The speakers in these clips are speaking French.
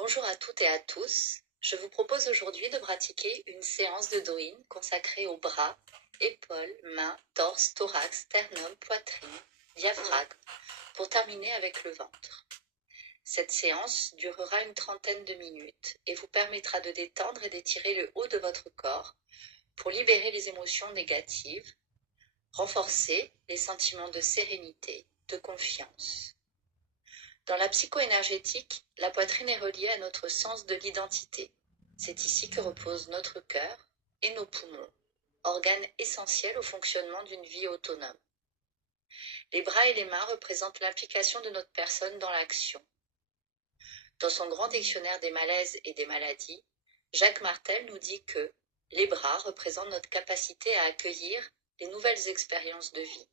Bonjour à toutes et à tous. Je vous propose aujourd'hui de pratiquer une séance de Doin consacrée aux bras, épaules, mains, torse, thorax, sternum, poitrine, diaphragme, pour terminer avec le ventre. Cette séance durera une trentaine de minutes et vous permettra de détendre et d'étirer le haut de votre corps pour libérer les émotions négatives, renforcer les sentiments de sérénité, de confiance. Dans la psycho-énergétique, la poitrine est reliée à notre sens de l'identité. C'est ici que repose notre cœur et nos poumons, organes essentiels au fonctionnement d'une vie autonome. Les bras et les mains représentent l'implication de notre personne dans l'action. Dans son grand dictionnaire des malaises et des maladies, Jacques Martel nous dit que les bras représentent notre capacité à accueillir les nouvelles expériences de vie.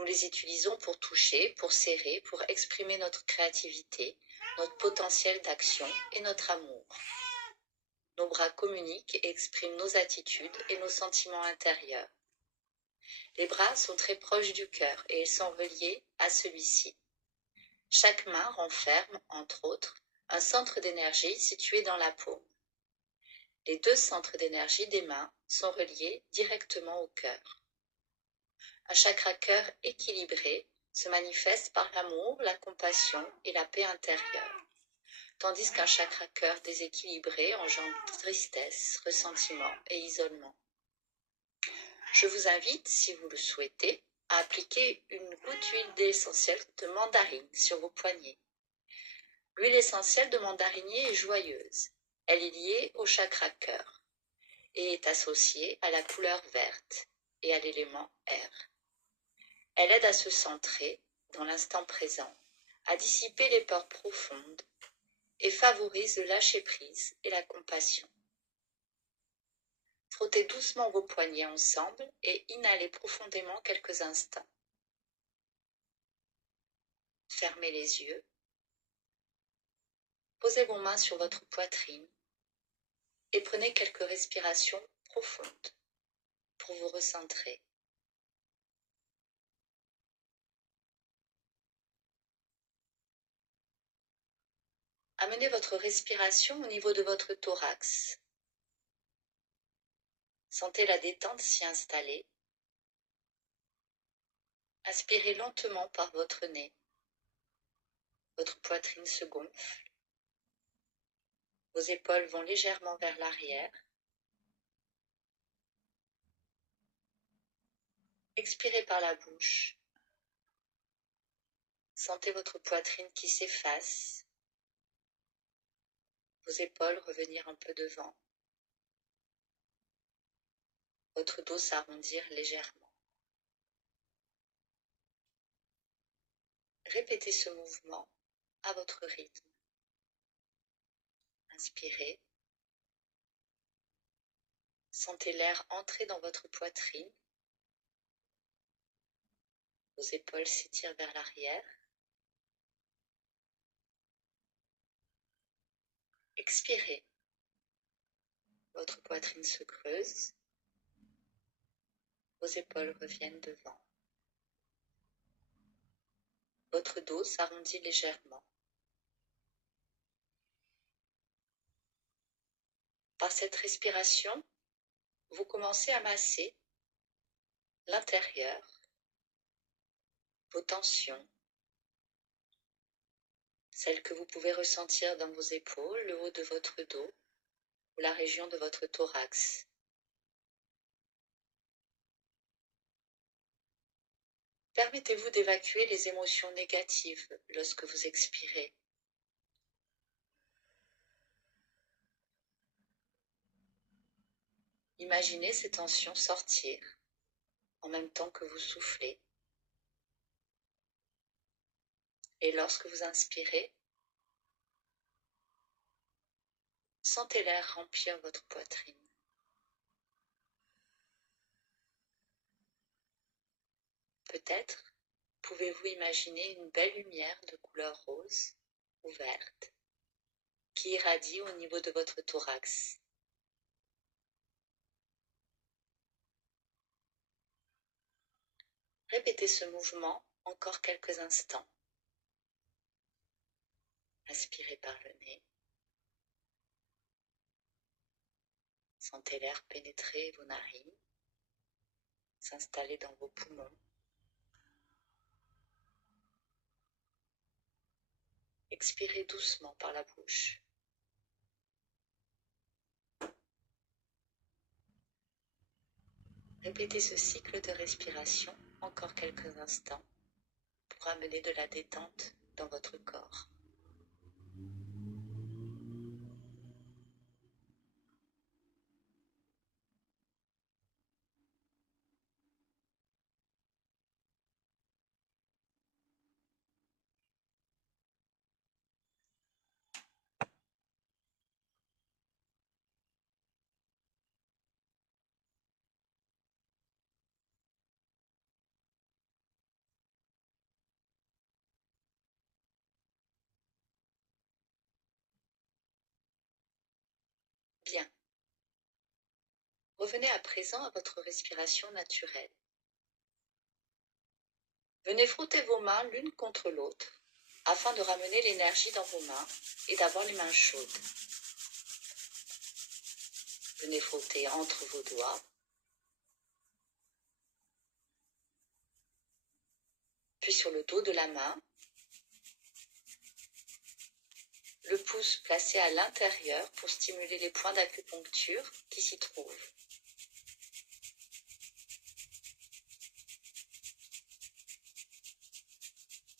Nous les utilisons pour toucher, pour serrer, pour exprimer notre créativité, notre potentiel d'action et notre amour. Nos bras communiquent et expriment nos attitudes et nos sentiments intérieurs. Les bras sont très proches du cœur et ils sont reliés à celui-ci. Chaque main renferme, entre autres, un centre d'énergie situé dans la paume. Les deux centres d'énergie des mains sont reliés directement au cœur. Un chakra-cœur équilibré se manifeste par l'amour, la compassion et la paix intérieure, tandis qu'un chakra-cœur déséquilibré engendre tristesse, ressentiment et isolement. Je vous invite, si vous le souhaitez, à appliquer une goutte d'huile essentielle de mandarine sur vos poignets. L'huile essentielle de mandarinier est joyeuse. Elle est liée au chakra-cœur et est associée à la couleur verte et à l'élément air. Elle aide à se centrer dans l'instant présent, à dissiper les peurs profondes et favorise le lâcher-prise et la compassion. Frottez doucement vos poignets ensemble et inhalez profondément quelques instants. Fermez les yeux. Posez vos mains sur votre poitrine et prenez quelques respirations profondes pour vous recentrer. Amenez votre respiration au niveau de votre thorax. Sentez la détente s'y installer. Inspirez lentement par votre nez. Votre poitrine se gonfle. Vos épaules vont légèrement vers l'arrière. Expirez par la bouche. Sentez votre poitrine qui s'efface. Vos épaules revenir un peu devant. Votre dos s'arrondir légèrement. Répétez ce mouvement à votre rythme. Inspirez. Sentez l'air entrer dans votre poitrine. Vos épaules s'étirent vers l'arrière. Expirez. Votre poitrine se creuse. Vos épaules reviennent devant. Votre dos s'arrondit légèrement. Par cette respiration, vous commencez à masser l'intérieur, vos tensions, celles que vous pouvez ressentir dans vos épaules, le haut de votre dos ou la région de votre thorax. Permettez-vous d'évacuer les émotions négatives lorsque vous expirez. Imaginez ces tensions sortir en même temps que vous soufflez. Et lorsque vous inspirez, sentez l'air remplir votre poitrine. Peut-être pouvez-vous imaginer une belle lumière de couleur rose ou verte qui irradie au niveau de votre thorax. Répétez ce mouvement encore quelques instants. Inspirez par le nez. Sentez l'air pénétrer vos narines, s'installer dans vos poumons. Expirez doucement par la bouche. Répétez ce cycle de respiration encore quelques instants pour amener de la détente dans votre corps. Bien. Revenez à présent à votre respiration naturelle. Venez frotter vos mains l'une contre l'autre afin de ramener l'énergie dans vos mains et d'avoir les mains chaudes. Venez frotter entre vos doigts, puis sur le dos de la main, le pouce placé à l'intérieur pour stimuler les points d'acupuncture qui s'y trouvent.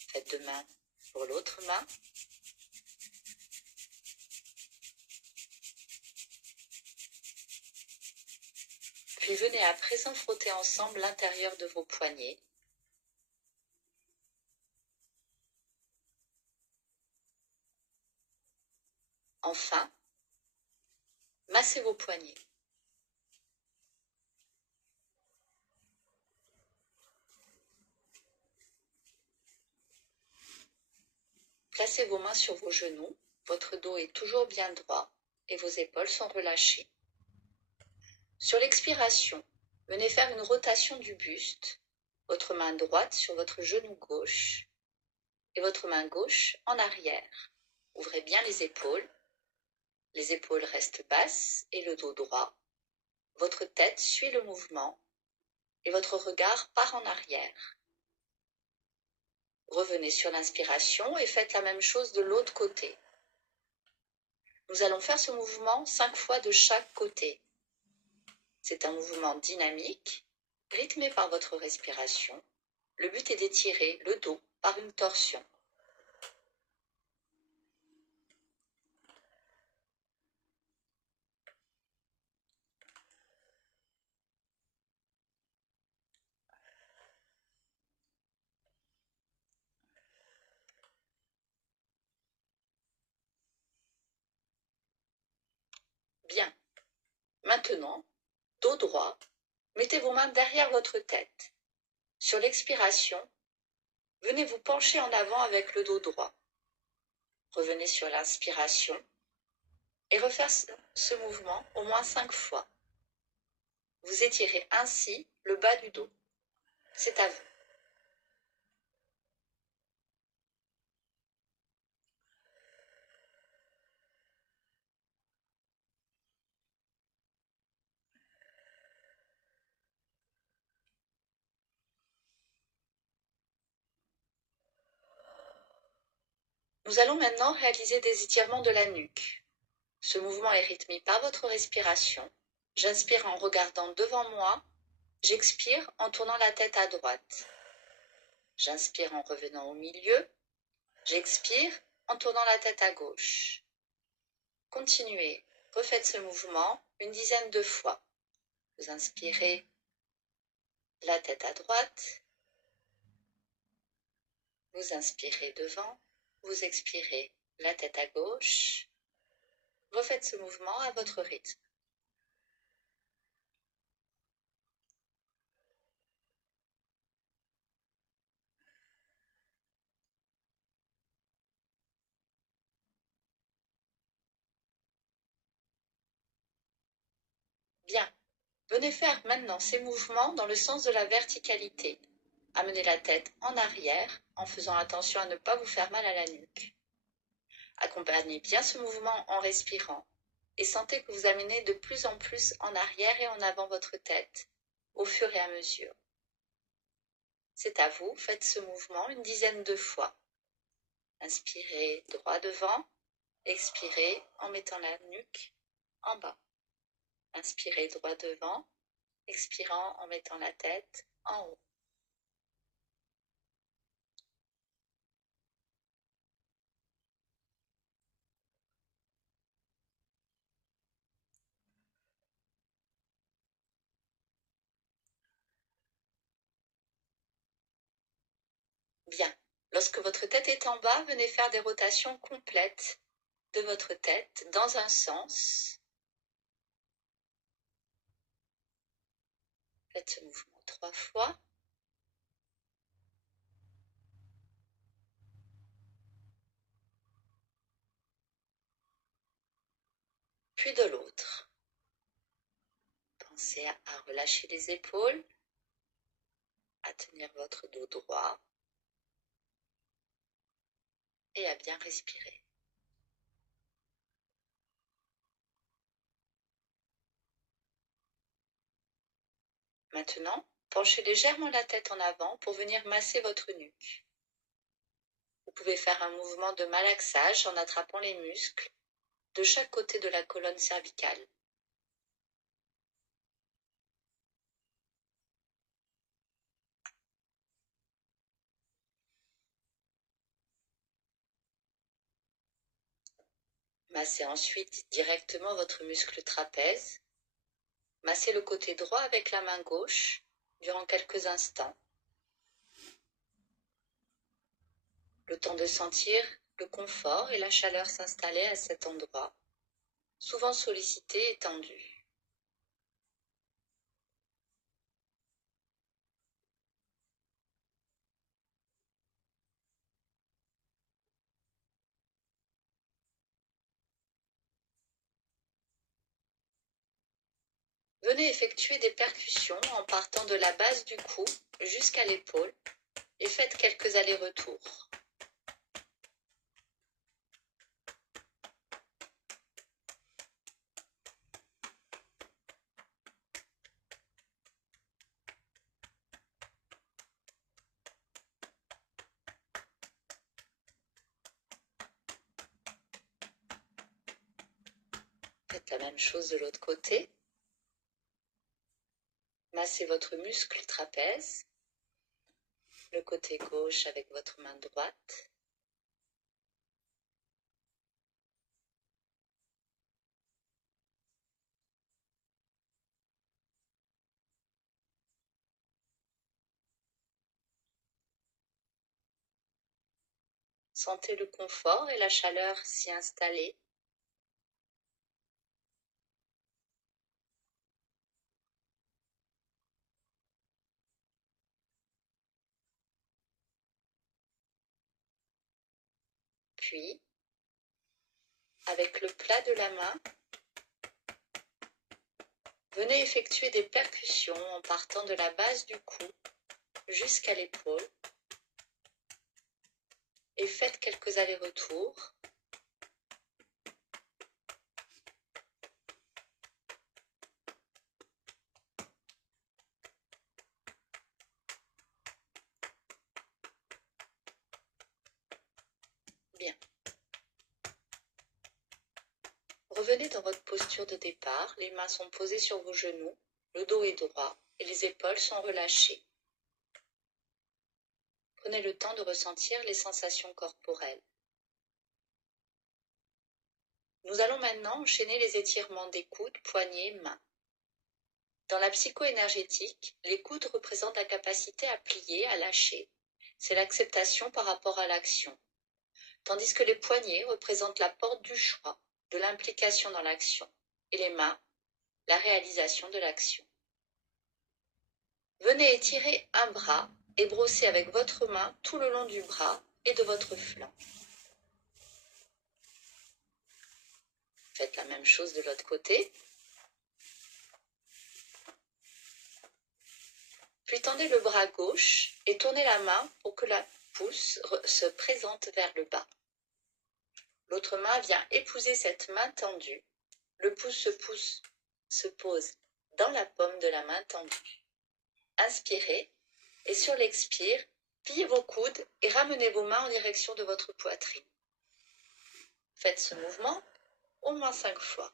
Faites de même pour l'autre main. Puis venez à présent frotter ensemble l'intérieur de vos poignets. Enfin, massez vos poignets. Placez vos mains sur vos genoux, votre dos est toujours bien droit et vos épaules sont relâchées. Sur l'expiration, venez faire une rotation du buste, votre main droite sur votre genou gauche et votre main gauche en arrière. Ouvrez bien les épaules restent basses et le dos droit. Votre tête suit le mouvement et votre regard part en arrière. Revenez sur l'inspiration et faites la même chose de l'autre côté. Nous allons faire ce mouvement 5 fois de chaque côté. C'est un mouvement dynamique, rythmé par votre respiration. Le but est d'étirer le dos par une torsion. Bien. Maintenant, dos droit, mettez vos mains derrière votre tête. Sur l'expiration, venez vous pencher en avant avec le dos droit. Revenez sur l'inspiration et refaire ce mouvement au moins 5 fois. Vous étirez ainsi le bas du dos. C'est à vous. Nous allons maintenant réaliser des étirements de la nuque. Ce mouvement est rythmé par votre respiration. J'inspire en regardant devant moi. J'expire en tournant la tête à droite. J'inspire en revenant au milieu. J'expire en tournant la tête à gauche. Continuez. Refaites ce mouvement une dizaine de fois. Vous inspirez la tête à droite. Vous inspirez devant. Vous expirez la tête à gauche. Refaites ce mouvement à votre rythme. Bien. Venez faire maintenant ces mouvements dans le sens de la verticalité. Amenez la tête en arrière en faisant attention à ne pas vous faire mal à la nuque. Accompagnez bien ce mouvement en respirant et sentez que vous amenez de plus en plus en arrière et en avant votre tête au fur et à mesure. C'est à vous, faites ce mouvement une dizaine de fois. Inspirez droit devant, expirez en mettant la nuque en bas. Inspirez droit devant, expirant en mettant la tête en haut. Bien. Lorsque votre tête est en bas, venez faire des rotations complètes de votre tête dans un sens. Faites ce mouvement 3 fois. Puis de l'autre. Pensez à relâcher les épaules, à tenir votre dos droit et à bien respirer. Maintenant, penchez légèrement la tête en avant pour venir masser votre nuque. Vous pouvez faire un mouvement de malaxage en attrapant les muscles de chaque côté de la colonne cervicale. Massez ensuite directement votre muscle trapèze. Massez le côté droit avec la main gauche durant quelques instants. Le temps de sentir le confort et la chaleur s'installer à cet endroit, souvent sollicité et tendu. Venez effectuer des percussions en partant de la base du cou jusqu'à l'épaule et faites quelques allers-retours. Faites la même chose de l'autre côté. Massez votre muscle trapèze, le côté gauche avec votre main droite. Sentez le confort et la chaleur s'y installer. Puis, avec le plat de la main, venez effectuer des percussions en partant de la base du cou jusqu'à l'épaule et faites quelques allers-retours. Bien. Revenez dans votre posture de départ, les mains sont posées sur vos genoux, le dos est droit et les épaules sont relâchées. Prenez le temps de ressentir les sensations corporelles. Nous allons maintenant enchaîner les étirements des coudes, poignets, mains. Dans la psycho-énergétique, les coudes représentent la capacité à plier, à lâcher. C'est l'acceptation par rapport à l'action. Tandis que les poignets représentent la porte du choix, de l'implication dans l'action. Et les mains, la réalisation de l'action. Venez étirer un bras et brosser avec votre main tout le long du bras et de votre flanc. Faites la même chose de l'autre côté. Puis tendez le bras gauche et tournez la main pour que la pouce se présente vers le bas. L'autre main vient épouser cette main tendue. Le pouce se pose dans la paume de la main tendue. Inspirez et sur l'expire, pliez vos coudes et ramenez vos mains en direction de votre poitrine. Faites ce mouvement au moins 5 fois.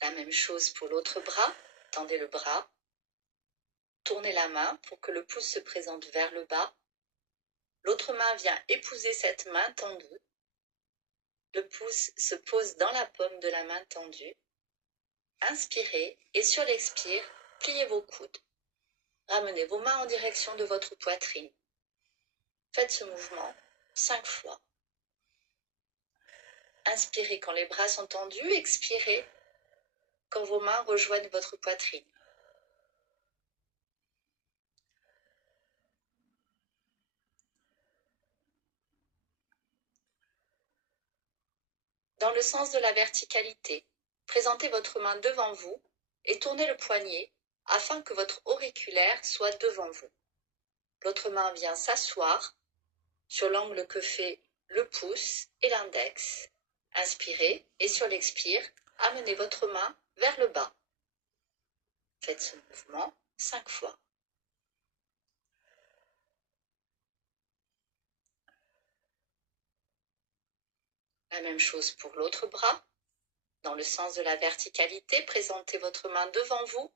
La même chose pour l'autre bras. Tendez le bras. Tournez la main pour que le pouce se présente vers le bas. L'autre main vient épouser cette main tendue. Le pouce se pose dans la paume de la main tendue. Inspirez et sur l'expire, pliez vos coudes. Ramenez vos mains en direction de votre poitrine. Faites ce mouvement 5 fois. Inspirez quand les bras sont tendus, expirez quand vos mains rejoignent votre poitrine. Dans le sens de la verticalité, présentez votre main devant vous et tournez le poignet afin que votre auriculaire soit devant vous. L'autre main vient s'asseoir sur l'angle que fait le pouce et l'index. Inspirez et sur l'expire, amenez votre main vers le bas. Faites ce mouvement 5 fois. La même chose pour l'autre bras. Dans le sens de la verticalité, présentez votre main devant vous.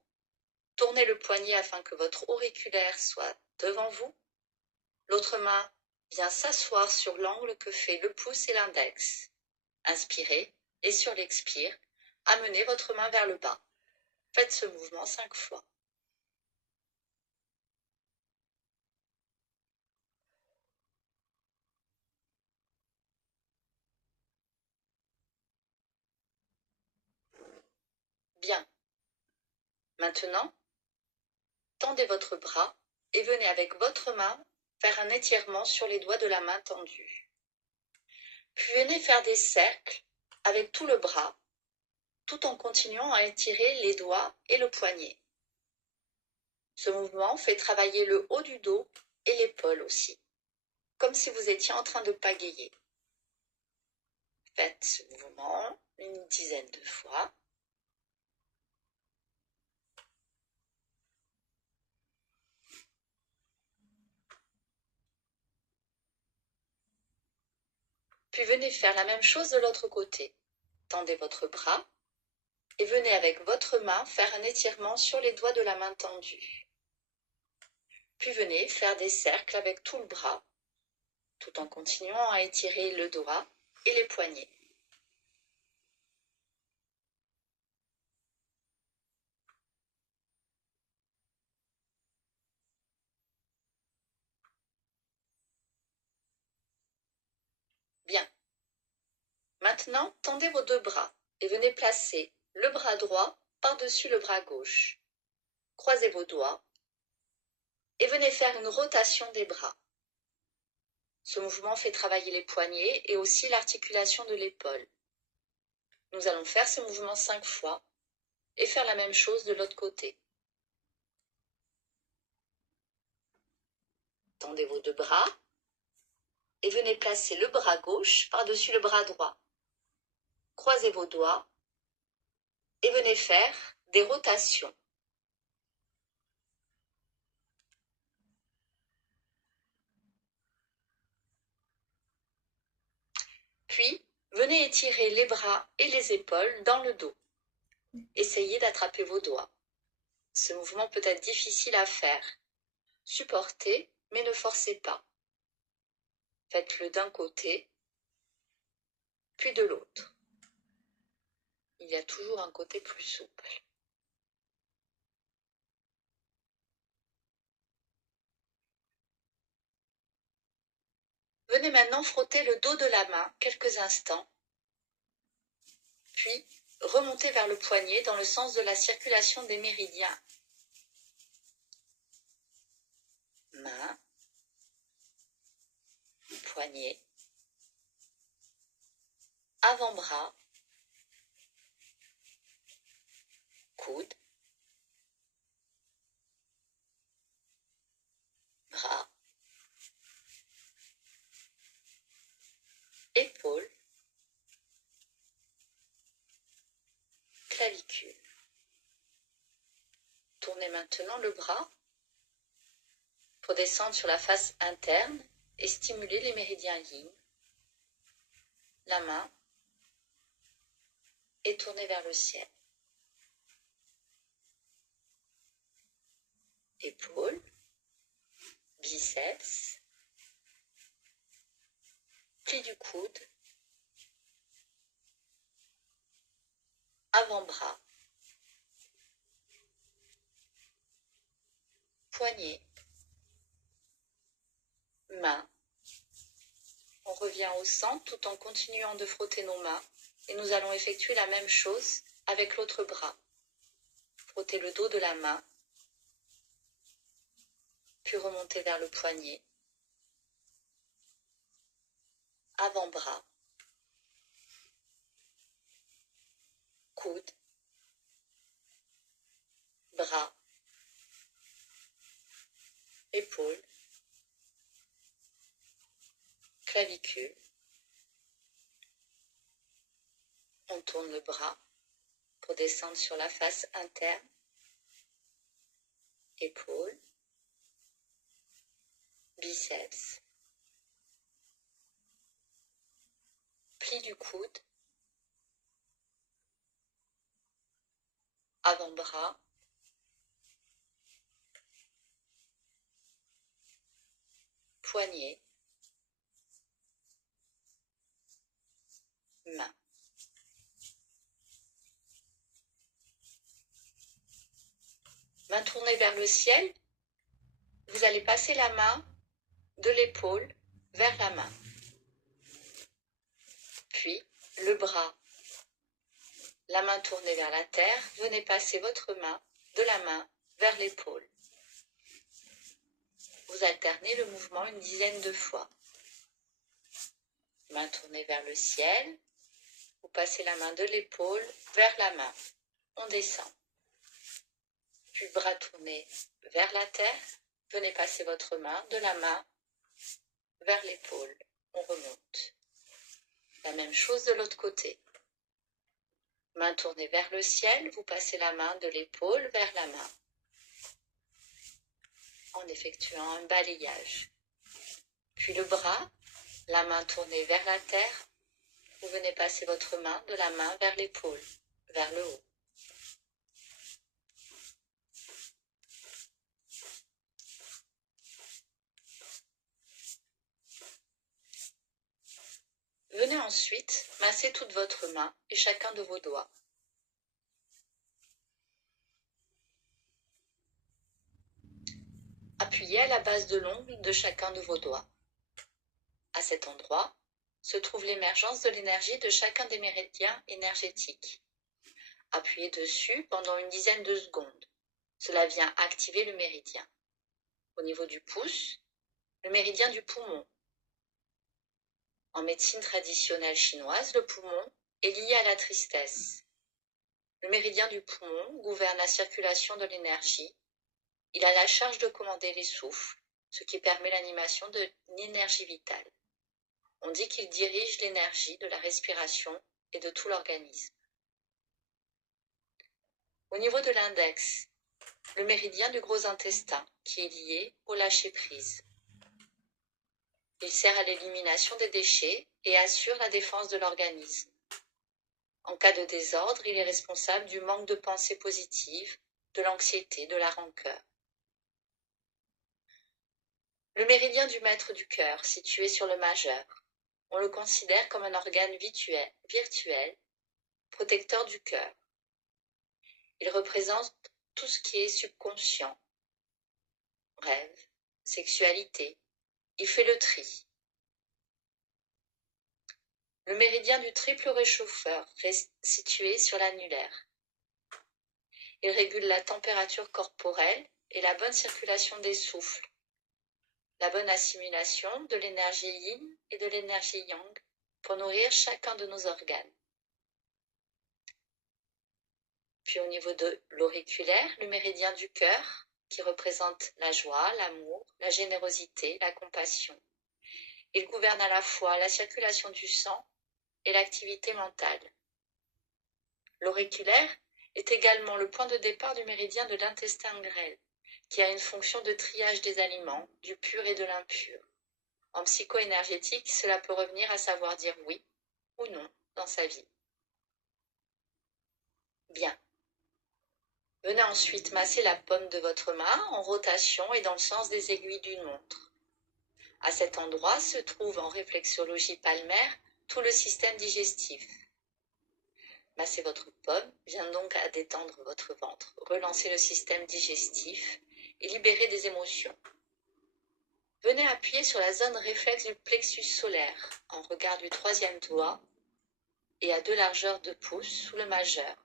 Tournez le poignet afin que votre auriculaire soit devant vous. L'autre main vient s'asseoir sur l'angle que fait le pouce et l'index. Inspirez et sur l'expire, amenez votre main vers le bas. Faites ce mouvement 5 fois. Bien. Maintenant, tendez votre bras et venez avec votre main faire un étirement sur les doigts de la main tendue. Puis venez faire des cercles avec tout le bras, tout en continuant à étirer les doigts et le poignet. Ce mouvement fait travailler le haut du dos et l'épaule aussi, comme si vous étiez en train de pagayer. Faites ce mouvement une dizaine de fois. Puis venez faire la même chose de l'autre côté. Tendez votre bras et venez avec votre main faire un étirement sur les doigts de la main tendue. Puis venez faire des cercles avec tout le bras, tout en continuant à étirer le doigt et les poignets. Bien. Maintenant, tendez vos deux bras et venez placer le bras droit par-dessus le bras gauche. Croisez vos doigts et venez faire une rotation des bras. Ce mouvement fait travailler les poignets et aussi l'articulation de l'épaule. Nous allons faire ce mouvement 5 fois et faire la même chose de l'autre côté. Tendez vos deux bras et venez placer le bras gauche par-dessus le bras droit. Croisez vos doigts et venez faire des rotations. Puis, venez étirer les bras et les épaules dans le dos. Essayez d'attraper vos doigts. Ce mouvement peut être difficile à faire. Supportez, mais ne forcez pas. Faites-le d'un côté, puis de l'autre. Il y a toujours un côté plus souple. Venez maintenant frotter le dos de la main quelques instants, puis remontez vers le poignet dans le sens de la circulation des méridiens. Main, poignet, avant-bras, coude, clavicule. Tournez maintenant le bras pour descendre sur la face interne et stimuler les méridiens yin. La main est tournée vers le ciel. Épaules, biceps, pli du coude, avant-bras, poignet, main. On revient au centre tout en continuant de frotter nos mains et nous allons effectuer la même chose avec l'autre bras. Frottez le dos de la main, puis remonter vers le poignet, avant-bras, coude, bras, épaules, clavicule. On tourne le bras pour descendre sur la face interne, épaules, biceps, pli du coude, avant-bras, poignet, main. Main tournée vers le ciel, vous allez passer la main de l'épaule vers la main. Puis, le bras, la main tournée vers la terre, venez passer votre main de la main vers l'épaule. Vous alternez le mouvement une dizaine de fois. Main tournée vers le ciel, vous passez la main de l'épaule vers la main. On descend. Puis bras tourné vers la terre, venez passer votre main de la main vers l'épaule. On remonte. La même chose de l'autre côté. Main tournée vers le ciel, vous passez la main de l'épaule vers la main en effectuant un balayage. Puis le bras, la main tournée vers la terre, vous venez passer votre main de la main vers l'épaule, vers le haut. Venez ensuite masser toute votre main et chacun de vos doigts. Appuyez à la base de l'ongle de chacun de vos doigts. À cet endroit se trouve l'émergence de l'énergie de chacun des méridiens énergétiques. Appuyez dessus pendant une dizaine de secondes. Cela vient activer le méridien. Au niveau du pouce, le méridien du poumon. En médecine traditionnelle chinoise, le poumon est lié à la tristesse. Le méridien du poumon gouverne la circulation de l'énergie. Il a la charge de commander les souffles, ce qui permet l'animation de l'énergie vitale. On dit qu'il dirige l'énergie de la respiration et de tout l'organisme. Au niveau de l'index, le méridien du gros intestin, qui est lié au lâcher-prise. Il sert à l'élimination des déchets et assure la défense de l'organisme. En cas de désordre, il est responsable du manque de pensée positive, de l'anxiété, de la rancœur. Le méridien du maître du cœur, situé sur le majeur, on le considère comme un organe virtuel, protecteur du cœur. Il représente tout ce qui est subconscient, rêve, sexualité. Il fait le tri. Le méridien du triple réchauffeur, situé sur l'annulaire. Il régule la température corporelle et la bonne circulation des souffles, la bonne assimilation de l'énergie yin et de l'énergie yang pour nourrir chacun de nos organes. Puis au niveau de l'auriculaire, le méridien du cœur, qui représente la joie, l'amour, la générosité, la compassion. Il gouverne à la fois la circulation du sang et l'activité mentale. L'auriculaire est également le point de départ du méridien de l'intestin grêle, qui a une fonction de triage des aliments, du pur et de l'impur. En psycho-énergétique, cela peut revenir à savoir dire oui ou non dans sa vie. Bien. Venez ensuite masser la paume de votre main en rotation et dans le sens des aiguilles d'une montre. À cet endroit se trouve en réflexologie palmaire tout le système digestif. Masser votre paume vient donc à détendre votre ventre, relancer le système digestif et libérer des émotions. Venez appuyer sur la zone réflexe du plexus solaire en regard du troisième doigt et à 2 largeurs de pouce sous le majeur.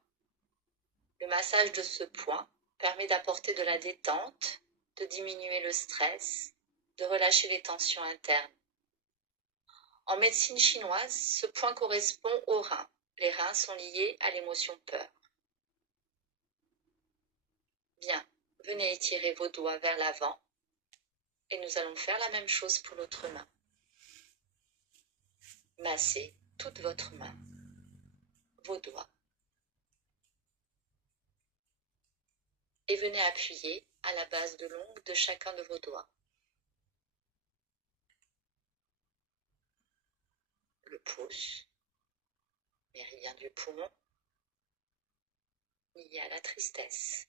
Le massage de ce point permet d'apporter de la détente, de diminuer le stress, de relâcher les tensions internes. En médecine chinoise, ce point correspond aux reins. Les reins sont liés à l'émotion peur. Bien, venez étirer vos doigts vers l'avant et nous allons faire la même chose pour l'autre main. Massez toute votre main, vos doigts. Et venez appuyer à la base de l'ongle de chacun de vos doigts. Le pouce, méridien du poumon, lié à la tristesse.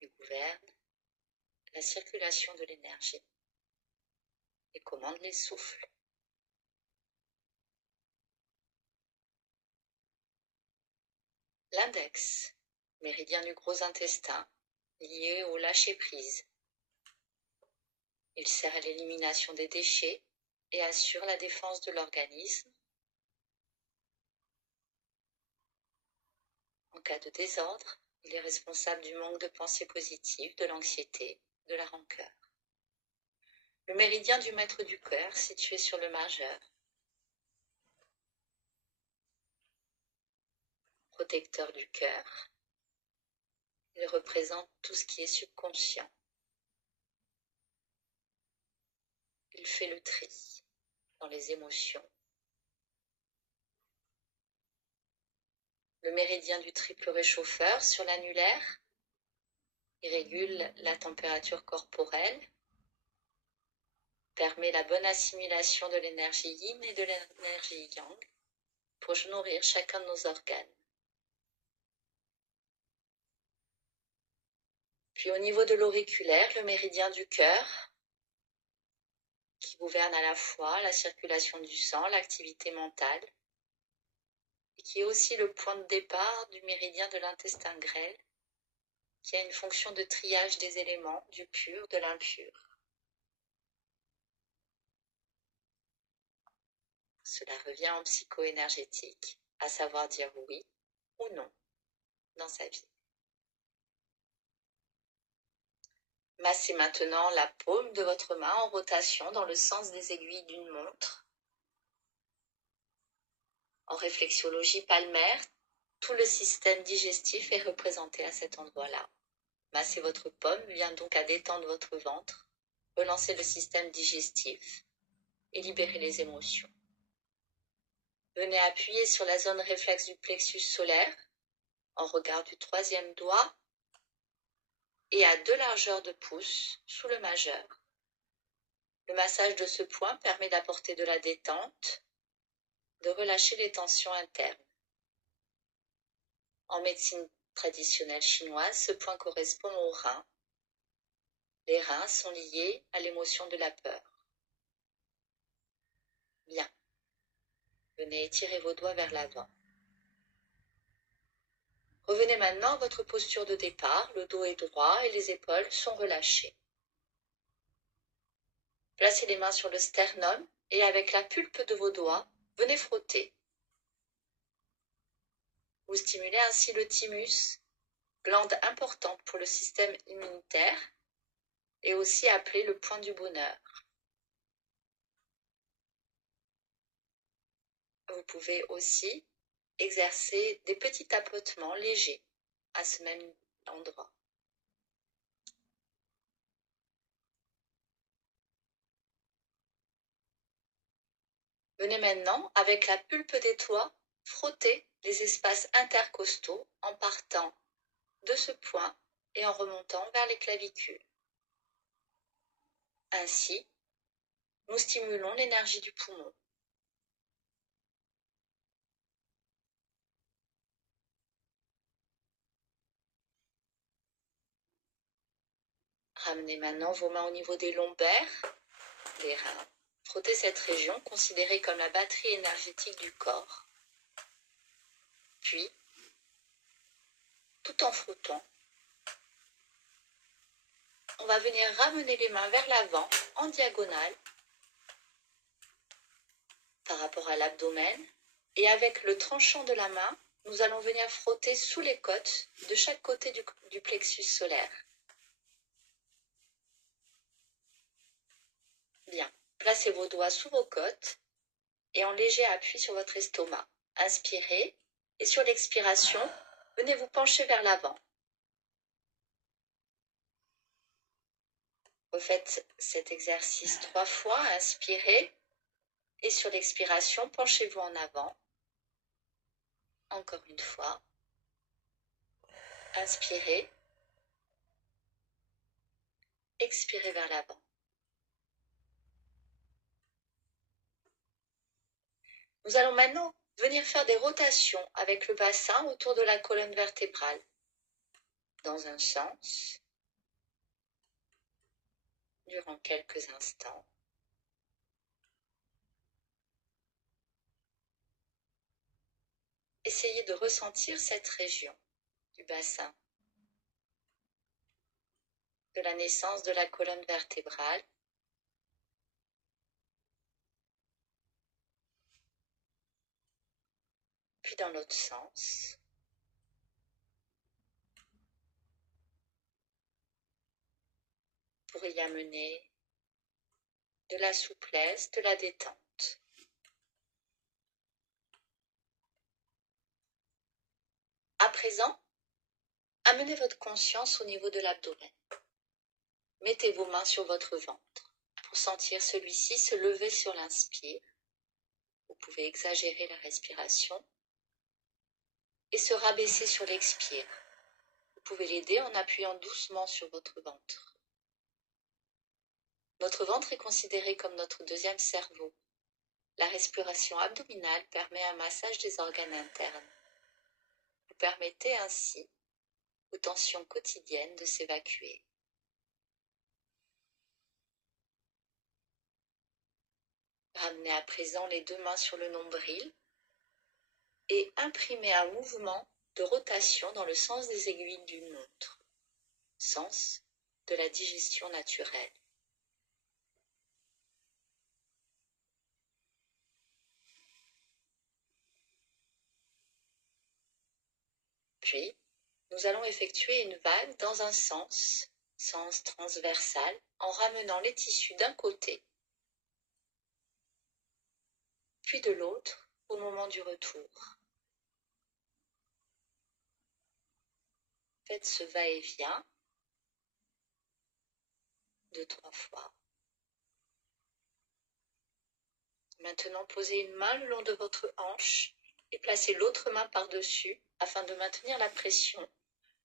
Il gouverne la circulation de l'énergie et commande les souffles. L'index, méridien du gros intestin, lié au lâcher-prise. Il sert à l'élimination des déchets et assure la défense de l'organisme en cas de désordre. Il est responsable du manque de pensée positive, de l'anxiété, de la rancœur. Le méridien du maître du cœur, situé sur le majeur. Protecteur du cœur. Il représente tout ce qui est subconscient. Il fait le tri dans les émotions. Le méridien du triple réchauffeur sur l'annulaire. Il régule la température corporelle, permet la bonne assimilation de l'énergie yin et de l'énergie yang pour nourrir chacun de nos organes. Puis au niveau de l'auriculaire, le méridien du cœur, qui gouverne à la fois la circulation du sang, l'activité mentale, et qui est aussi le point de départ du méridien de l'intestin grêle, qui a une fonction de triage des éléments, du pur, de l'impur. Cela revient en psycho-énergétique, à savoir dire oui ou non dans sa vie. Massez maintenant la paume de votre main en rotation dans le sens des aiguilles d'une montre. En réflexologie palmaire, tout le système digestif est représenté à cet endroit-là. Masser votre paume vient donc à détendre votre ventre, relancer le système digestif et libérer les émotions. Venez appuyer sur la zone réflexe du plexus solaire en regard du troisième doigt et à 2 largeurs de pouce sous le majeur. Le massage de ce point permet d'apporter de la détente, de relâcher les tensions internes. En médecine traditionnelle chinoise, ce point correspond aux reins. Les reins sont liés à l'émotion de la peur. Bien. Venez étirer vos doigts vers l'avant. Revenez maintenant à votre posture de départ, le dos est droit et les épaules sont relâchées. Placez les mains sur le sternum et avec la pulpe de vos doigts, venez frotter. Vous stimulez ainsi le thymus, glande importante pour le système immunitaire et aussi appelée le point du bonheur. Vous pouvez aussi exercer des petits tapotements légers à ce même endroit. Venez maintenant, avec la pulpe des doigts, frottez les espaces intercostaux en partant de ce point et en remontant vers les clavicules. Ainsi, nous stimulons l'énergie du poumon. Ramenez maintenant vos mains au niveau des lombaires, des reins. Frottez cette région considérée comme la batterie énergétique du corps. Puis, tout en frottant, on va venir ramener les mains vers l'avant en diagonale par rapport à l'abdomen et avec le tranchant de la main, nous allons venir frotter sous les côtes de chaque côté du plexus solaire. Bien, placez vos doigts sous vos côtes et en léger appui sur votre estomac. Inspirez et sur l'expiration, venez vous pencher vers l'avant. Refaites cet exercice 3 fois, inspirez et sur l'expiration, penchez-vous en avant. Encore une fois. Inspirez. Expirez vers l'avant. Nous allons maintenant venir faire des rotations avec le bassin autour de la colonne vertébrale. Dans un sens, durant quelques instants. Essayez de ressentir cette région du bassin, de la naissance de la colonne vertébrale. Puis dans l'autre sens. Pour y amener de la souplesse, de la détente. À présent, amenez votre conscience au niveau de l'abdomen. Mettez vos mains sur votre ventre pour sentir celui-ci se lever sur l'inspire. Vous pouvez exagérer la respiration et se rabaisser sur l'expire. Vous pouvez l'aider en appuyant doucement sur votre ventre. Notre ventre est considéré comme notre deuxième cerveau. La respiration abdominale permet un massage des organes internes. Vous permettez ainsi aux tensions quotidiennes de s'évacuer. Ramenez à présent les deux mains sur le nombril et imprimez un mouvement de rotation dans le sens des aiguilles d'une montre, sens de la digestion naturelle. Puis, nous allons effectuer une vague dans un sens transversal, en ramenant les tissus d'un côté, puis de l'autre au moment du retour. Faites ce va-et-vient 2-3 fois. Maintenant, posez une main le long de votre hanche et placez l'autre main par-dessus afin de maintenir la pression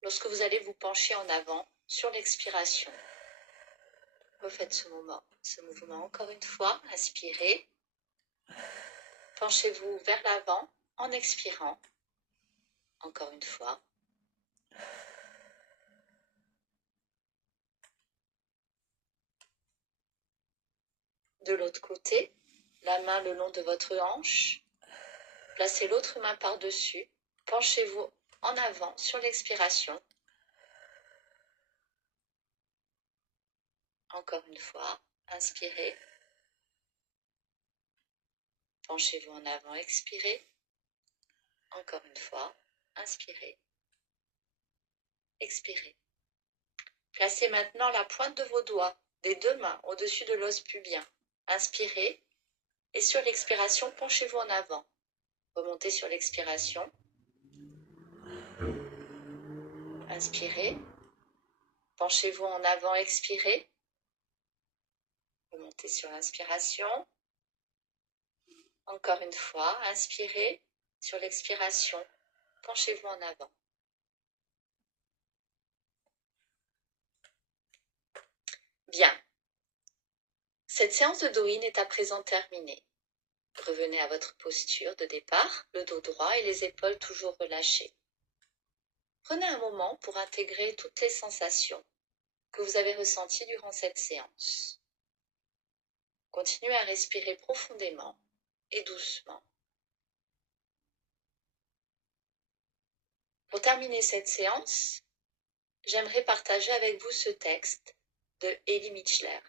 lorsque vous allez vous pencher en avant sur l'expiration. Refaites ce mouvement encore une fois. Inspirez. Penchez-vous vers l'avant en expirant. Encore une fois. De l'autre côté, la main le long de votre hanche. Placez l'autre main par-dessus. Penchez-vous en avant sur l'expiration. Encore une fois, inspirez. Penchez-vous en avant, expirez. Encore une fois, inspirez. Expirez. Placez maintenant la pointe de vos doigts des deux mains au-dessus de l'os pubien. Inspirez et sur l'expiration, penchez-vous en avant. Remontez sur l'expiration. Inspirez. Penchez-vous en avant, expirez. Remontez sur l'inspiration. Encore une fois, inspirez Sur l'expiration, penchez-vous en avant. Bien. Cette séance de Do-in est à présent terminée. Revenez à votre posture de départ, le dos droit et les épaules toujours relâchées. Prenez un moment pour intégrer toutes les sensations que vous avez ressenties durant cette séance. Continuez à respirer profondément et doucement. Pour terminer cette séance, j'aimerais partager avec vous ce texte de Elie Michler.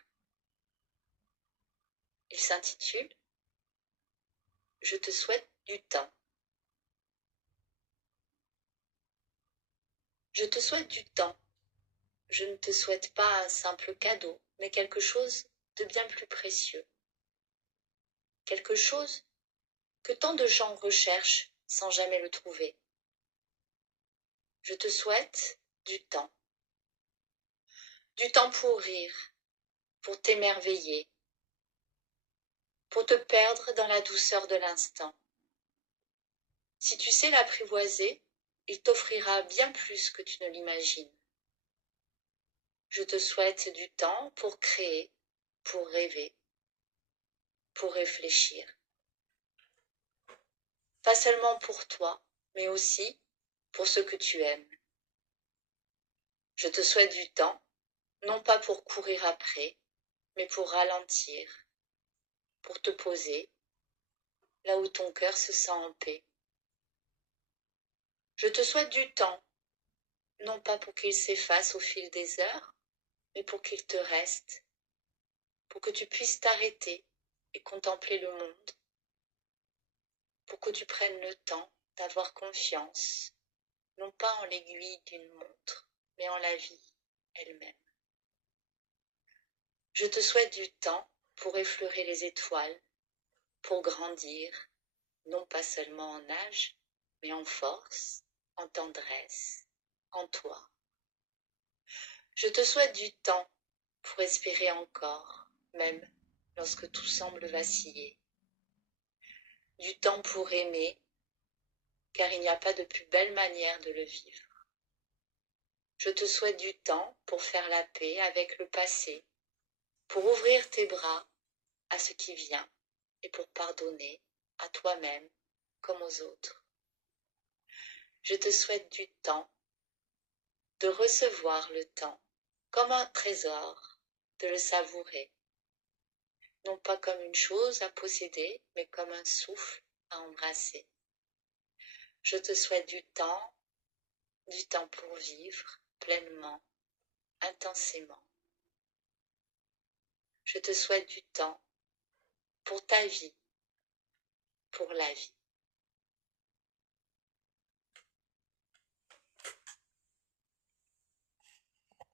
Il s'intitule « Je te souhaite du temps ». Je te souhaite du temps. Je ne te souhaite pas un simple cadeau, mais quelque chose de bien plus précieux. Quelque chose que tant de gens recherchent sans jamais le trouver. Je te souhaite du temps. Du temps pour rire, pour t'émerveiller, pour te perdre dans la douceur de l'instant. Si tu sais l'apprivoiser, il t'offrira bien plus que tu ne l'imagines. Je te souhaite du temps pour créer, pour rêver, pour réfléchir. Pas seulement pour toi, mais aussi pour ce que tu aimes. Je te souhaite du temps, non pas pour courir après, mais pour ralentir, pour te poser, là où ton cœur se sent en paix. Je te souhaite du temps, non pas pour qu'il s'efface au fil des heures, mais pour qu'il te reste, pour que tu puisses t'arrêter et contempler le monde, pour que tu prennes le temps d'avoir confiance, non pas en l'aiguille d'une montre, mais en la vie elle-même. Je te souhaite du temps pour effleurer les étoiles, pour grandir, non pas seulement en âge, mais en force, en tendresse, en toi. Je te souhaite du temps pour espérer encore, même lorsque tout semble vaciller. Du temps pour aimer, car il n'y a pas de plus belle manière de le vivre. Je te souhaite du temps pour faire la paix avec le passé, pour ouvrir tes bras à ce qui vient et pour pardonner à toi-même comme aux autres. Je te souhaite du temps, de recevoir le temps comme un trésor, de le savourer, non pas comme une chose à posséder, mais comme un souffle à embrasser. Je te souhaite du temps pour vivre pleinement, intensément. Je te souhaite du temps pour ta vie, pour la vie.